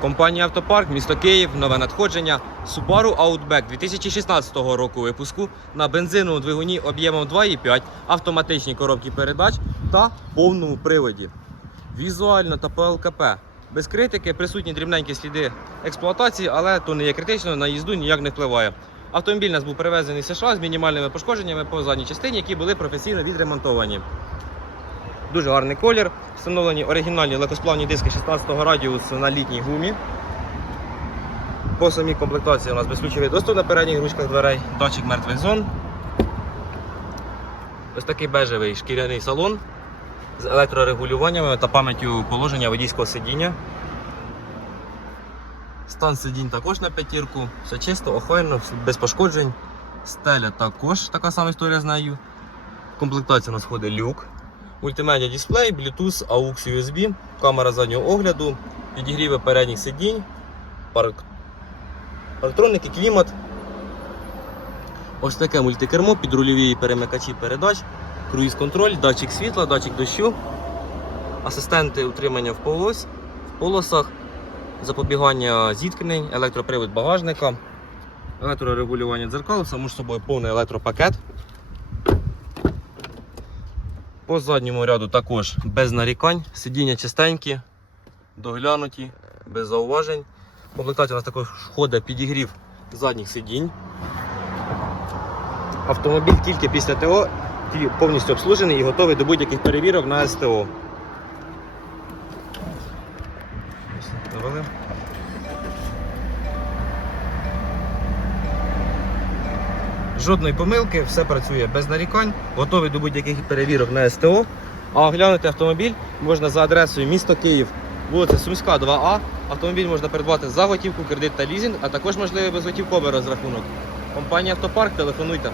Компанія Автопарк, місто Київ, нове надходження. Subaru Outback 2016 року випуску на бензиновому двигуні об'ємом 2,5, автоматичній коробці передач та повному приводі. Візуально та по ЛКП. Без критики присутні дрібненькі сліди експлуатації, але то не є критично, на їзду ніяк не впливає. Автомобіль нас був перевезений з США з мінімальними пошкодженнями по задній частині, які були професійно відремонтовані. Дуже гарний колір. Встановлені оригінальні легкосплавні диски 16 радіусу на літній гумі. По самій комплектації у нас безключовий доступ на передніх ручках дверей, датчик мертвих зон. Ось такий бежевий шкіряний салон з електрорегулюваннями та пам'яттю положення водійського сидіння. Стан сидінь також на п'ятірку, все чисто, охайно, без пошкоджень. Стеля також така сама історія з нею. В комплектації у нас входить люк. Мультимедіа дисплей, Bluetooth, AUX USB, камера заднього огляду, підігріви передніх сидінь, парк... парктроники, клімат. Ось таке мультикермо, підрульові перемикачі передач, круїз-контроль, датчик світла, датчик дощу, асистенти утримання в, полос... в полосах, запобігання зіткнень, електропривод багажника, електрорегулювання дзеркал, само ж собою повний електропакет. По задньому ряду також без нарікань, сидіння чистенькі, доглянуті, без зауважень. В у нас також входить підігрів задніх сидінь. Автомобіль тільки після ТО повністю обслужений і готовий до будь-яких перевірок на СТО. Жодної помилки, все працює без нарікань, готовий до будь-яких перевірок на СТО. А оглянути автомобіль можна за адресою місто Київ, вулиця Сумська, 2А. Автомобіль можна придбати за готівку, кредит та лізинг, а також можливий безготівковий розрахунок. Компанія Автопарк, телефонуйте.